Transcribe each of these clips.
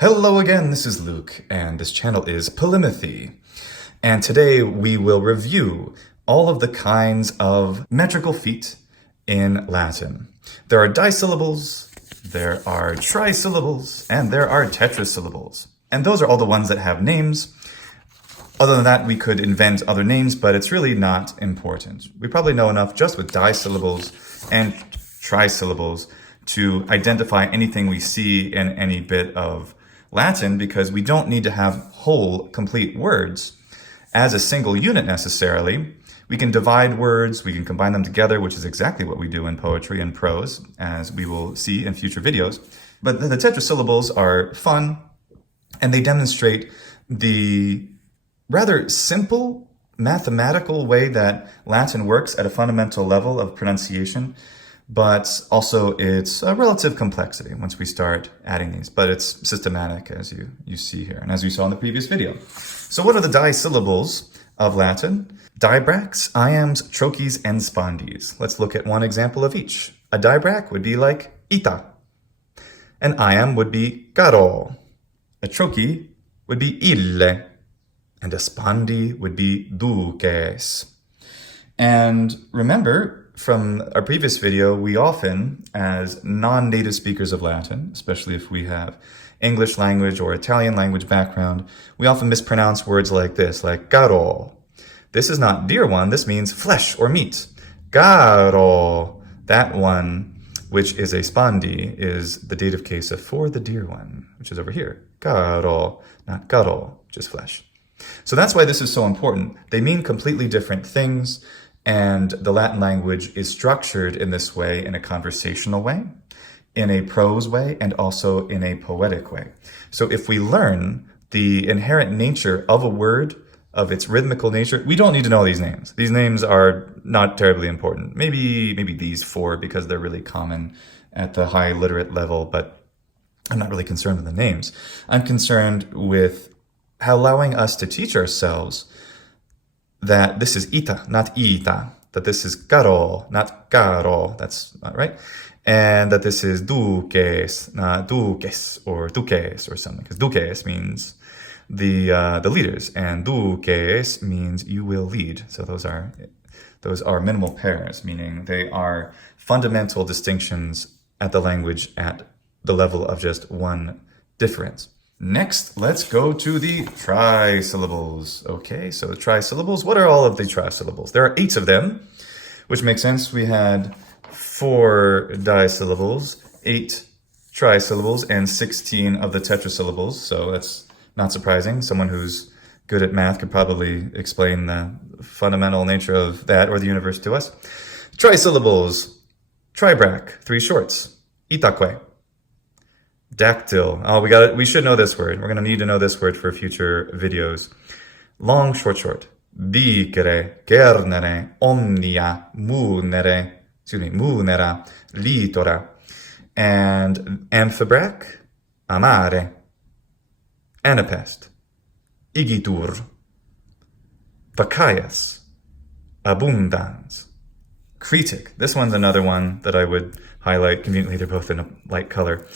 Hello again, this is Luke, and this channel is Polymathy. And today we will review all of the kinds of metrical feet in Latin. There are disyllables, there are trisyllables, and there are tetrasyllables. And those are all the ones that have names. Other than that, we could invent other names, but it's really not important. We probably know enough just with disyllables and trisyllables to identify anything we see in any bit of Latin, because we don't need to have whole, complete words as a single unit necessarily. We can divide words, we can combine them together, which is exactly what we do in poetry and prose, as we will see in future videos. But the tetrasyllables are fun, and they demonstrate the rather simple mathematical way that Latin works at a fundamental level of pronunciation, but also it's a relative complexity once we start adding these, but it's systematic as you see here, and as you saw in the previous video. So what are the disyllables of Latin? Dibrachs, iambs, trochees, and spondees. Let's look at one example of each. A dibrach would be like ita. An iamb would be caro. A trochee would be ille. And a spondee would be duces. And remember, from our previous video, we often, as non-native speakers of Latin, especially if we have English language or Italian language background, we often mispronounce words like this, like caro. This is not dear one, this means flesh or meat. Caro, that one, which is a spondee, is the dative case of for the dear one, which is over here. Caro, not caro, which is flesh. So that's why this is so important. They mean completely different things, and the Latin language is structured in this way, in a conversational way, in a prose way, and also in a poetic way. So if we learn the inherent nature of a word, of its rhythmical nature, we don't need to know these names. These names are not terribly important. Maybe these four, because they're really common at the high literate level, but I'm not really concerned with the names. I'm concerned with allowing us to teach ourselves that this is ita, not ita, that this is caro, not caro, that's not right, and that this is duces, not duces, or duces, or something, because duces means the leaders, and duces means you will lead. So those are minimal pairs, meaning they are fundamental distinctions at the language at the level of just one difference. Next, let's go to the trisyllables. Okay, so trisyllables, what are all of the trisyllables? There are 8 of them, which makes sense. We had 4 disyllables, 8 trisyllables, and 16 of the tetrasyllables, so that's not surprising. Someone who's good at math could probably explain the fundamental nature of that or the universe to us. Trisyllables, tribrach, 3 shorts, itaque. Dactyl. Oh, we should know this word. We're going to need to know this word for future videos. Long, short. Dicere, cernere, omnia, munera, litora. And amphibrach, amare. Anapest, igitur. Bacchias, abundans. Critic. This one's another one that I would highlight. Conveniently, they're both in a light color.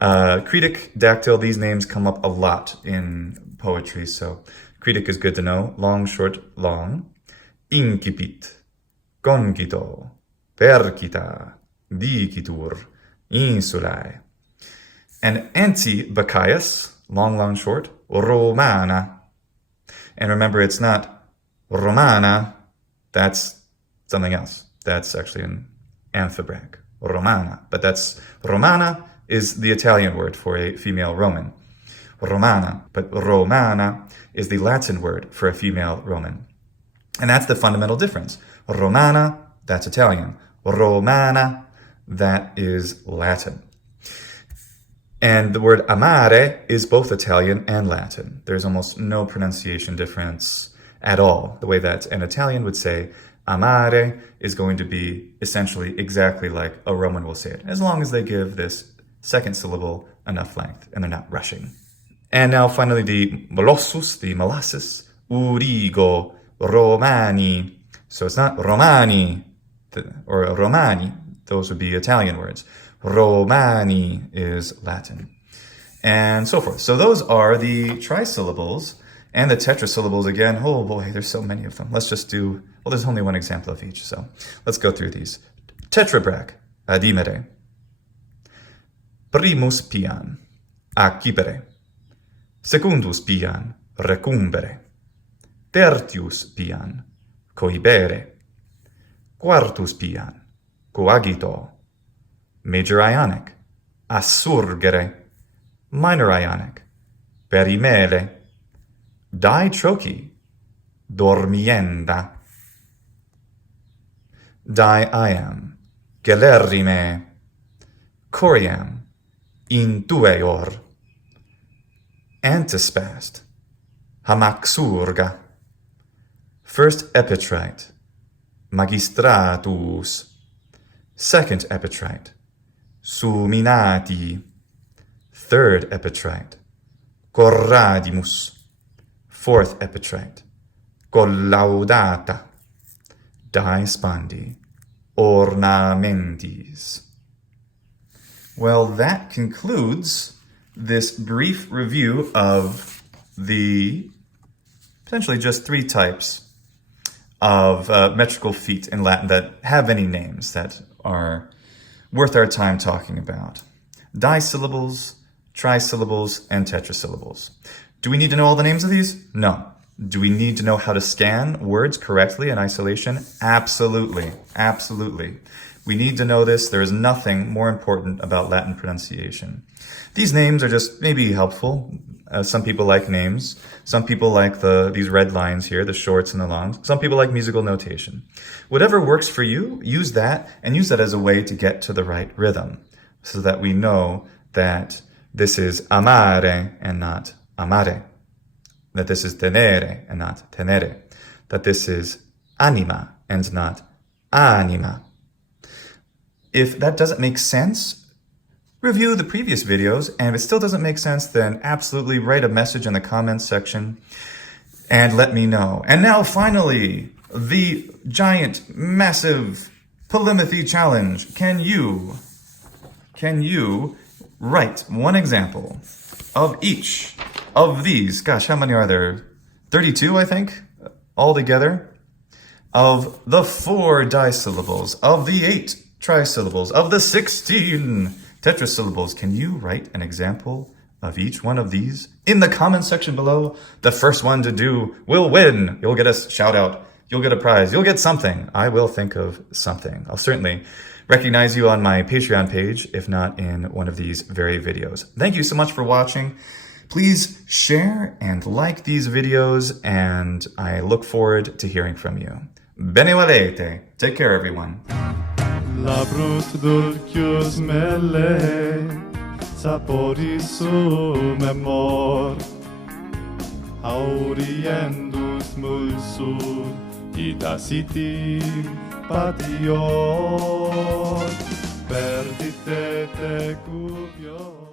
Critic, dactyl, these names come up a lot in poetry, so critic is good to know. Long, short, long. Incipit, concito, percita, dicitur, insulae. And anti-Bacchias, long, short, romana. And remember, it's not romana, that's something else. That's actually an amphibrach, romana. But that's romana is the Italian word for a female Roman. Romana, but romana is the Latin word for a female Roman. And that's the fundamental difference. Romana, that's Italian. Romana, that is Latin. And the word amare is both Italian and Latin. There's almost no pronunciation difference at all. The way that an Italian would say amare is going to be essentially exactly like a Roman will say it, as long as they give this second syllable enough length and they're not rushing. And now finally the molossus, the molasses, urigo, romani. So it's not romani or romani. Those would be Italian words. Romani is Latin. and so forth. So those are the trisyllables and the tetrasyllables again. Oh boy, there's so many of them. Let's just do, well, there's only one example of each, so let's go through these. Tetrabrach, adimere. Primus pian, accipere. Secundus pian, recumbere. Tertius pian, cohibere. Quartus pian, coagito. Major Ionic, assurgere. Minor Ionic, perimere. Ditrochi, dormienda. Diiam, gelerrime. Coriam, intueor. Antispast, hamaxurga. First epitrite, magistratus. Second epitrite, suminati. Third epitrite, corradimus. Fourth epitrite, collaudata. Dispandi, ornamentis. Well, that concludes this brief review of the potentially just 3 types of metrical feet in Latin that have any names that are worth our time talking about. Disyllables, trisyllables, and tetrasyllables. Do we need to know all the names of these? No. Do we need to know how to scan words correctly in isolation? Absolutely. Absolutely. We need to know this. There is nothing more important about Latin pronunciation. These names are just maybe helpful. Some people like names. Some people like these red lines here, the shorts and the longs. Some people like musical notation. Whatever works for you, use that, and use that as a way to get to the right rhythm, so that we know that this is amare and not amare, that this is tenere and not tenere, that this is anima and not anima. If that doesn't make sense, review the previous videos, and if it still doesn't make sense, then absolutely write a message in the comments section and let me know. And now finally, the giant, massive polymathy challenge. Can you write one example of each of these? Gosh, how many are there? 32, I think, altogether. Of the 4 disyllables, of the 8 trisyllables, of the 16 tetrasyllables. Can you write an example of each one of these in the comment section below? The first one to do will win. You'll get a shout out. You'll get a prize. You'll get something. I will think of something. I'll certainly recognize you on my Patreon page, if not in one of these very videos. Thank you so much for watching. Please share and like these videos, and I look forward to hearing from you. Bene valete. Take care, everyone. Labrut dulcius mele, saporis sumemor, auriendus mulsur, idaciti patior, perdite te cuvior.